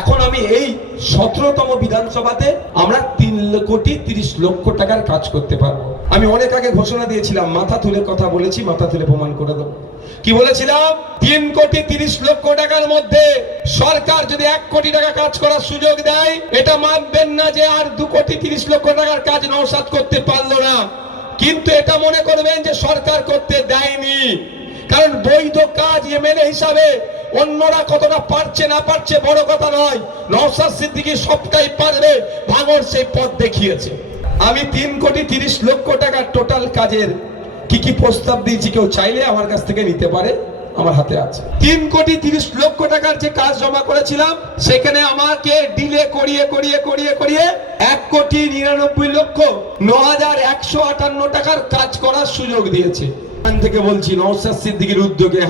এখন আমি এই 17তম বিধানসভাতে আমরা 3,30,00,000 টাকার কাজ করতে পারবো। আমি অনেক আগে ঘোষণা দিয়েছিলাম, মাথা তুলে কথা বলেছি, মাথা তুলে প্রমাণ করে দেবো। কি বলেছিলাম? 3,30,00,000 টাকার মধ্যে সরকার যদি 1 কোটি টাকা কাজ করার সুযোগ দেয়, এটা মানবেন না যে আর 2,30,00,000 টাকার কাজ নওশাদ করতে পারলো না, কিন্তু এটা মনে করবেন যে সরকার করতে দেয়নি। কারণ বৈধ কাজ এমএলএ হিসাবে অন্যরা কতটা পারছে না পারছে বড় কথা নয়, নওশাদ সিদ্দিকী সবটাই পারবে, ভাঙড় সেই পথ দেখিয়েছে। আমি 3,30,00,000 টাকার টোটাল কাজের কি প্রস্তাব দিয়েছি, কেউ চাইলে আমার কাছ থেকে নিতে পারে, আমার হাতে আছে। 3,30,00,000 টাকার যে কাজ জমা করেছিলাম, সেখানে আমাকে ডিলে করিয়ে 1,99,09,158 টাকার কাজ করার সুযোগ দিয়েছে। এখান থেকে বলছি, নওশাদ সিদ্দিকীর উদ্যোগে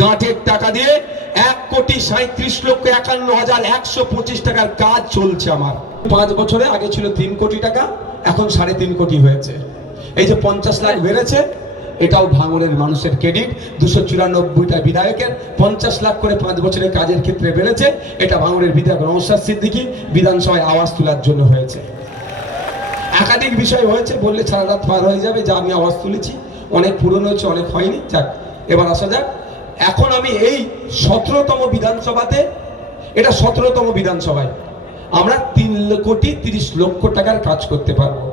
গাঁটের টাকা দিয়ে 1,37,51,125 টাকার কাজ চলছে আমার। 5 বছরে আগে ছিল 3 কোটি টাকা, এখন 3.5 কোটি হয়েছে। এই যে 50 লাখ বেড়েছে, এটাও ভাঙড়ের মানুষের ক্রেডিট। 294টা বিধায়কের 50 লাখ করে 5 বছরের কাজের ক্ষেত্রে বেড়েছে, এটা ভাঙড়ের বিধায়ক নওশাদ সিদ্দিকী বিধানসভায় আওয়াজ তোলার জন্য হয়েছে। একাধিক বিষয় হয়েছে, বললে সারা রাত পার হয়ে যাবে, যা আমি আওয়াজ তুলেছি অনেক পুরনো হচ্ছে, অনেক হয়নি। যাক, এবার আসা যাক। এখন আমি এই 17তম বিধানসভাতে, এটা 17তম বিধানসভায় আমরা 3,30,00,000 টাকার কাজ করতে পারবো।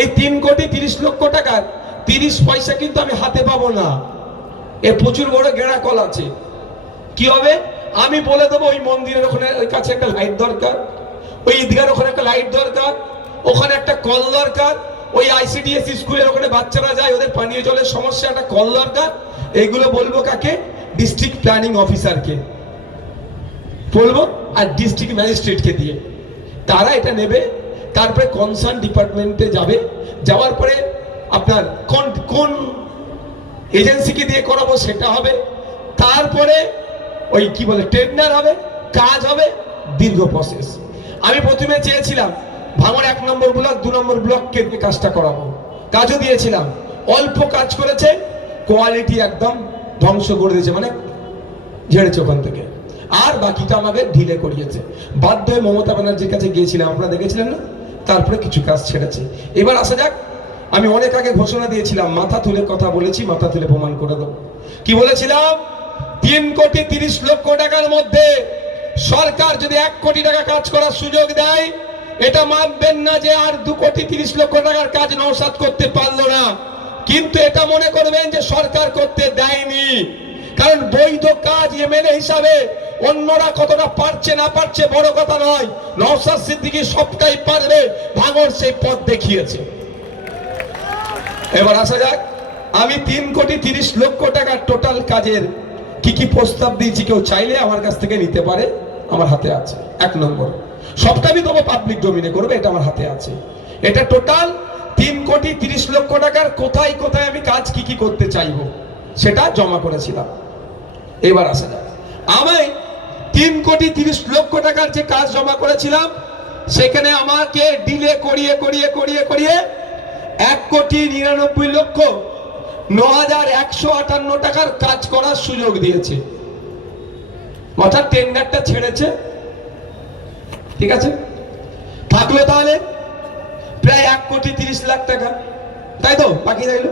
এই 3,30,00,000 টাকার 30 পয়সা কিন্তু আমি হাতে পাবো না, এর প্রচুর বড় গেঁড়া কল আছে। কি হবে? আমি বলে দেবো, ওই মন্দিরের ওখানে ওই কাছে একটা লাইট দরকার, ওই ঈদগার ওখানে একটা লাইট দরকার, ওখানে একটা কল দরকার, ওই আইসিডিএস স্কুলের ওখানে বাচ্চারা যায়, ওদের পানীয় জলের সমস্যা, একটা কল দরকার। এইগুলো বলবো কাকে? ডিস্ট্রিক্ট প্ল্যানিং অফিসারকে বলবো, আর ডিস্ট্রিক্ট ম্যাজিস্ট্রেটকে দিয়ে তারা এটা নেবে। তারপরে কনসার্ন ডিপার্টমেন্টে যাবে, যাওয়ার পরে আপনার কোন এজেন্সিকে দিয়ে করাবো সেটা হবে। তারপরে ওই কি বলে টেন্ডার হবে, কাজ হবে, দীর্ঘ প্রসেস। আমি প্রথমে চেয়েছিলাম ভাঙড় 1 নম্বর ব্লক 2 নম্বর ব্লককে কাজটা করাবো, কাজও দিয়েছিলাম। অল্প কাজ করেছে, কোয়ালিটি একদম ধ্বংস করে দিয়েছে, মানে ঝেড়েছে ওখান থেকে। আর বাকিটা আমাকে ঢিলে করিয়েছে। বাধ্য হয়ে মমতা ব্যানার্জির কাছে গিয়েছিলাম, আপনারা দেখেছিলেন না? তারপরে কিছু কাজ ছেড়েছে। এবার আসা যাক। আমি অনেক আগে ঘোষণা দিয়েছিলাম, মাথা তুলে কথা বলেছি, মাথা তুলে প্রমাণ করে দেবো। কি বলেছিলাম? 3,30,00,000 টাকার মধ্যে সরকার যদি 1 কোটি টাকা কাজ করার সুযোগ দেয়, এটা মানবেন না যে আর 2,30,00,000 টাকার কাজ নওশাদ করতে পারলো না, কিন্তু এটা মনে করবেন যে সরকার করতে দেয়নি। কারণ বৈধ কাজ এমএলএ হিসাবে অন্যরা কতটা পারছে না পারছে বড় কথা নয়, নওশাদ সিদ্দিকী সবটাই পারবে, ভাঙড় সেই পথ দেখিয়েছে। এবার আসা যাক। আমি 3,30,00,000 টাকার টোটাল কাজের কি প্রস্তাব দিয়েছি, কেউ চাইলে আমার কাছ থেকে নিতে পারে, আমার হাতে আছে। 1 নম্বর, সবটা আমি দেবো, পাবলিক ডোমিনে করবে, এটা আমার হাতে আছে। এটা টোটাল 3,30,00,000 টাকার কোথায় কোথায় আমি কাজ কি করতে চাইবো সেটা জমা করেছিলাম। এবার আসা যাক। আমি 3,30,00,000 টাকার যে কাজ জমা করেছিলাম, সেখানে আমাকে ডিলে করিয়ে 1,99,09,158 টাকার কাজ করার সুযোগ দিয়েছে। অর্থাৎ টেন্ডারটা ছেড়েছে, ঠিক আছে? থাকলো তাহলে প্রায় 1,30,00,000 টাকা, তাই তো? বাকি রইল।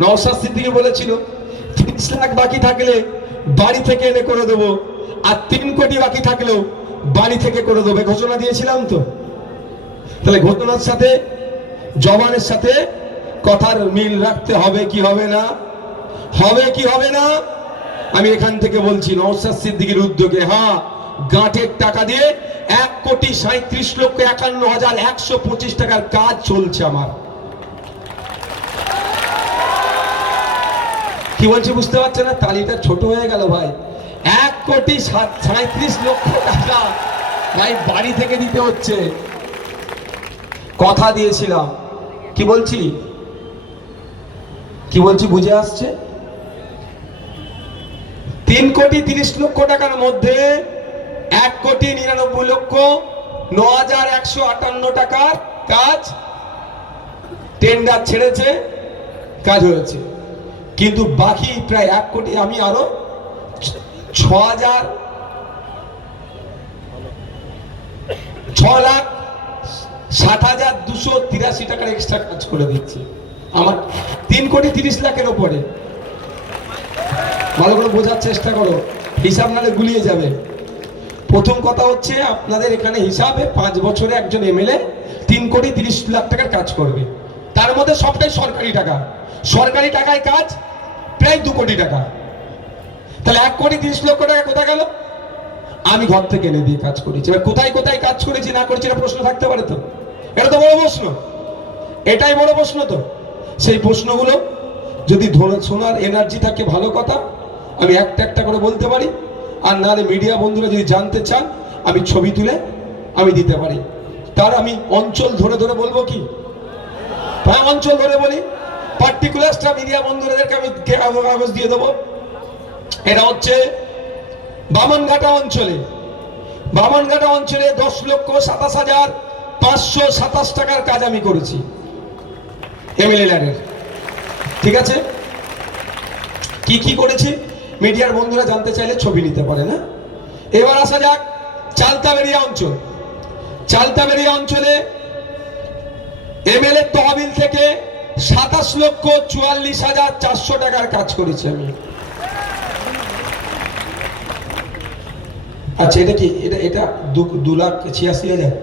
নওশাদ সিদ্দিকী বলেছিল 30 লাখ বাকি থাকলে বাড়ি থেকে এনে করে দেবো, আর 3 কোটি বাকি থাকলেও বাড়ি থেকে করে দেবে, ঘোষণা দিয়েছিলাম তো। তাহলে ঘটনার সাথে জবানের সাথে কথার মিল রাখতে হবে কি হবে না? হবে কি হবে না? আমি এখান থেকে বলছি, নওশাদ সিদ্দিকীর উদ্যোগে গাঁটের টাকা দিয়ে 1,37,51,125 টাকার কাজ চলছে আমার। কি বলছি বুঝতে পারছে না? তালিটা ছোট হয়ে গেল ভাই। 1,37,00,000 টাকা ভাই বাড়ি থেকে দিতে হচ্ছে। কথা দিয়েছিলাম। কি বলছি বুঝে আসছে? 3,30,00,000 টাকার মধ্যে 1,99,09,158 টাকার কাজ টেন্ডার ছেড়েছে, কাজ হয়েছে। কিন্তু বাকি প্রায় 1 কোটি, আমি আরো 6,000 6,60,283 টাকার এক্সট্রা কাজ করে দিচ্ছি আমার 3,30,00,000-এর ওপরে। ভালো করে বোঝার চেষ্টা করো, হিসাব নালে গুলিয়ে যাবে। প্রথম কথা হচ্ছে আপনাদের এখানে হিসাবে 5 বছরে একজন এমএলএ 3,30,00,000 টাকার কাজ করবে, তার মধ্যে সবটাই সরকারি টাকা। সরকারি টাকায় কাজ প্রায় 2 কোটি টাকা। তাহলে 1,30,00,000 টাকা কোথায় গেল? আমি ঘর থেকে এনে দিয়ে কাজ করেছি। এবার কোথায় কোথায় কাজ করেছি না করেছি এটা প্রশ্ন থাকতে পারে তো, এটা তো বড় প্রশ্ন, এটাই বড় প্রশ্ন। তো সেই প্রশ্নগুলো যদি শোনার এনার্জি থাকে ভালো কথা, আমি একটা একটা করে বলতে পারি। আর নাহলে মিডিয়া বন্ধুরা যদি জানতে চান আমি ছবি তুলে আমি দিতে পারি। তার আমি অঞ্চল ধরে ধরে বলবো কি? হ্যাঁ, অঞ্চল ধরে বলি, পার্টিকুলারটা মিডিয়া বন্ধুদেরকে আমি কাগজ দিয়ে দেবো। এটা হচ্ছে বামনঘাটা অঞ্চলে। বামনঘাটা অঞ্চলে 10,27,527 টাকার কাজ আমি করেছি এমএলএ ল্যাডের। ঠিক আছে, কি কি করেছি মিডিয়ার বন্ধুরা জানতে চাইলে ছবি নিতে পারে না। এবার আসা যাক চালতাবেড়িয়া অঞ্চল। চালতাবেড়িয়া অঞ্চলে এমএলএ তহবিল থেকে 27,44,400 টাকার কাজ করেছি আমি। আচ্ছা, এটা কি? এটা 2,86,000।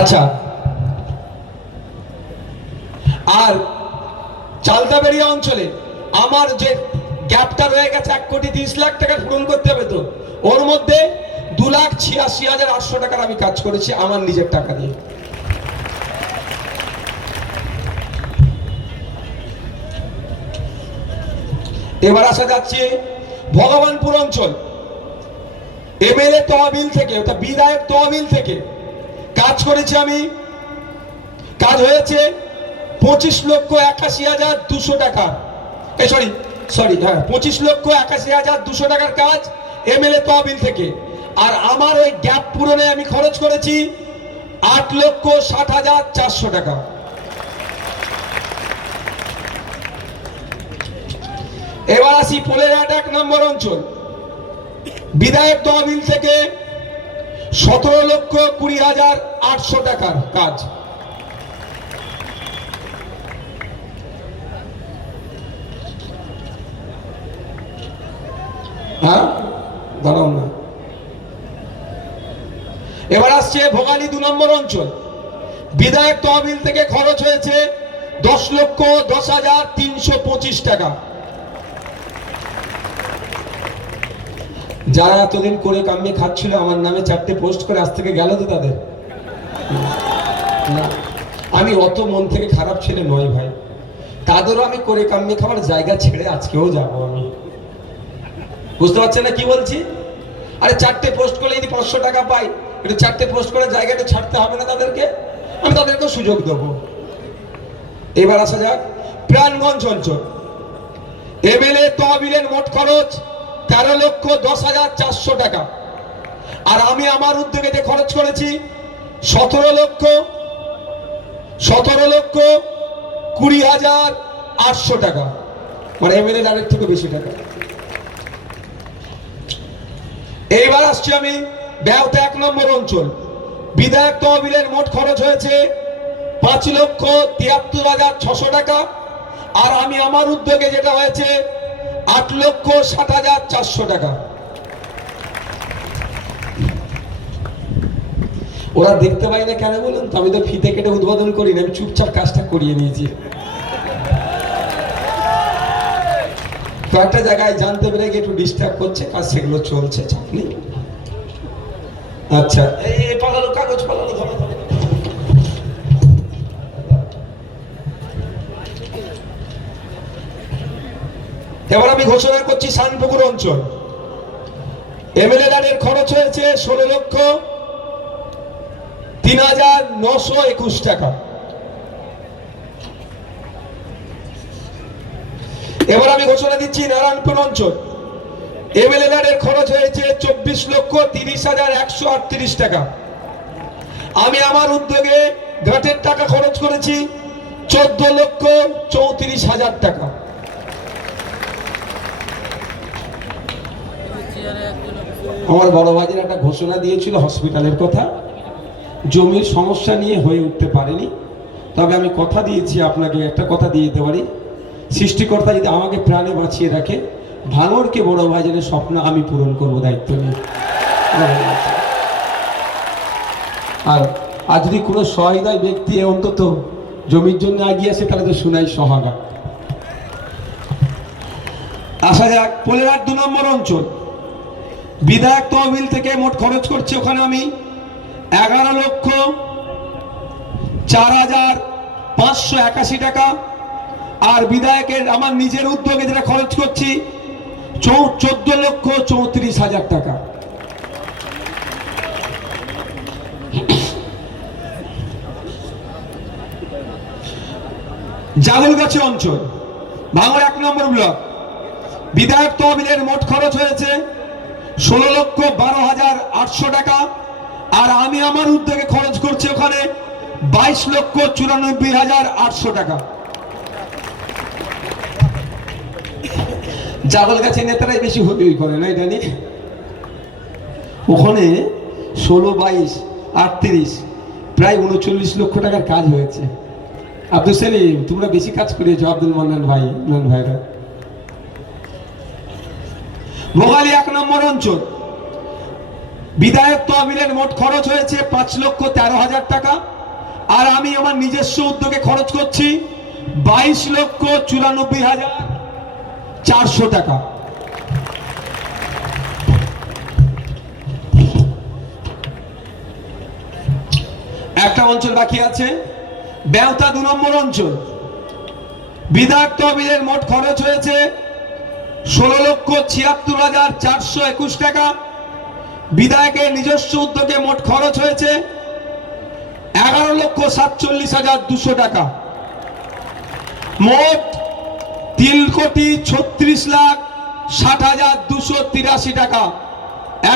আচ্ছা, আর চালতাবেড়িয়া অঞ্চলে আমার যে গ্যাপটা রয়ে গেছে 1,30,00,000 টাকা পূরণ করতে হবে, তো ওর মধ্যে 2,86,800 টাকার আমি কাজ করেছি আমার নিজের টাকা দিয়ে। এবার আসা যাচ্ছে ভগবানপুর অঞ্চল। এমএলএ তহবিল থেকে, অর্থাৎ বিধায়ক তহবিল থেকে কাজ করেছি আমি। কাজ হয়েছে 25,81,200 টাকা। সরি, হ্যাঁ, 25,81,200 টাকার কাজ এমএলএ তহবিল থেকে। আর আমার ওই গ্যাপ পূরণে আমি খরচ করেছি 8,60,400 টাকা। এবার আসি পোলেরহাট 1 নম্বর অঞ্চল। বিধায়ক তহবিল থেকে 17,20,800 টাকার কাজ। হ্যাঁ, দাঁড়াও না। এবার আসছে ভোগালী 2 নম্বর অঞ্চল। বিধায়ক তহবিল থেকে খরচ হয়েছে 10,10,325 টাকা। যারা এতদিন করে কামিয়ে খাচ্ছিল আমার নামে 4টে পোস্ট করে আজ থেকে গেল তো তাদের। আমি অত মন থেকে খারাপ ছেলে নয় ভাই, তাদেরও আমি করে কামিয়ে খাবার জায়গা ছেড়ে আজকেও যাবো আমি। বুঝতে পারছেন না কি বলছি? আরে 4টে পোস্ট করলে যদি 500 টাকা পাই, এটা 4টে পোস্ট করে জায়গাটা ছাড়তে হবে না তাদেরকে? আমি তাদেরকেও সুযোগ দেবো। এবার আসা যাক প্রাণগঞ্জ অঞ্চল। এমএলএ তহবিলের মোট খরচ 13,10,400 টাকা। আর আমি আমার উদ্যোগে যে খরচ করেছি 17,20,800 টাকা, মানে এমএলএ ডাইরেক্ট থেকে বেশি টাকা। এইবার আসছি আমি বেহাতা 1 নম্বর অঞ্চল। বিধায়ক তহবিলের মোট খরচ হয়েছে 5,73,600 টাকা। আর আমি আমার উদ্যোগে যেটা হয়েছে 8,60,400 টাকা। ওরা দেখতে পাই না কেন বলুন তো? আমি তো ফিতে কেটে উদ্বোধন করি না, আমি চুপচাপ কাজটা করিয়ে নিয়েছি। কয়েকটা জায়গায় জানতে পেরে গিয়ে একটু ডিস্টার্ব করছে, কাজ সেগুলো চলছে, চাপ নেই। আচ্ছা, এই পালালো কাগজ পালালো, ধরো ধরো। এবার আমি ঘোষণা করছি শানপুকুর অঞ্চল। এমএলএ ল্যাডের খরচ হয়েছে 16,03,921 টাকা। এবার আমি ঘোষণা দিচ্ছি নারায়ণপুর অঞ্চল। এমএলএ ল্যাডের খরচ হয়েছে 24,30,138 টাকা। আমি আমার উদ্যোগে ঘাটের টাকা খরচ করেছি 14,34,000 টাকা। আমার বড় ভাইয়ের একটা ঘোষণা দিয়েছিল হসপিটালের কথা, জমির সমস্যা নিয়ে হয়ে উঠতে পারেনি, তবে আমি কথা দিয়েছি আপনাকে, একটা কথা দিয়ে দিতে পারি, সৃষ্টিকর্তা যদি আমাকে প্রাণে বাঁচিয়ে রাখে, ভাঙড়কে বড় ভাইজানের স্বপ্ন আমি পূরণ করব দায়িত্ব নিয়ে। আর যদি কোনো সহায়তায় ব্যক্তি অন্তত জমির জন্য এগিয়ে আসে তাহলে তো শোনাই সহাগা। আসা যাক পোলেরার 2 নম্বর অঞ্চল। বিধায়ক তহবিল থেকে মোট খরচ করছি ওখানে আমি 11,04,581 টাকা, আর বিধায়কের আমার নিজের উদ্যোগে যেটা খরচ করছি 14,34,000 টাকা। জাগলগাছি অঞ্চল, ভাঙড় 1 নম্বর ব্লক। বিধায়ক তহবিলের মোট খরচ হয়েছে 16,12,800 টাকা, আর আমি আমার উদ্যোগে খরচ করছি ওখানে 22,94,800 টাকা। জাগলগাছি নেতারাই বেশি হই করে না এটা নিয়ে। ওখানে 16, 22, 38 প্রায় 39 লক্ষ টাকার কাজ হয়েছে। আব্দুল সেলিম, তোমরা বেশি কাজ করেছো, আব্দুল মান্নান ভাইরা। মোগালি 1 নম্বর অঞ্চল। বিধায়ক তহবিলের মোট খরচ হয়েছে 5,13,000 টাকা, আর আমি আমার নিজস্ব উদ্যোগে খরচ করছি 22,94,400 টাকা। একটা অঞ্চল বাকি আছে, বেওতা 2 নম্বর অঞ্চল। বিধায়ক তহবিলের মোট খরচ হয়েছে 16,76,421 টাকা, বিধায়কের নিজস্ব উদ্যোগে মোট খরচ হয়েছে 11,47,200 টাকা। মোট 3,36,60,283 টাকা।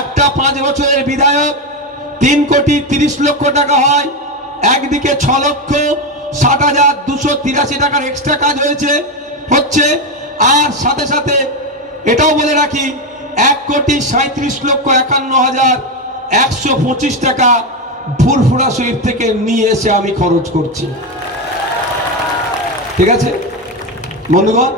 একটা 5 বছরের বিধায়ক 3,30,00,000 টাকা হয়, একদিকে 6,60,283 টাকার এক্সট্রা কাজ হচ্ছে। আর সাথে সাথে এটাও বলে রাখি 1,37,51,125 টাকা ফুরফুরা শরীফ থেকে নিয়ে এসে আমি খরচ করছি। ঠিক আছে বন্ধুগণ।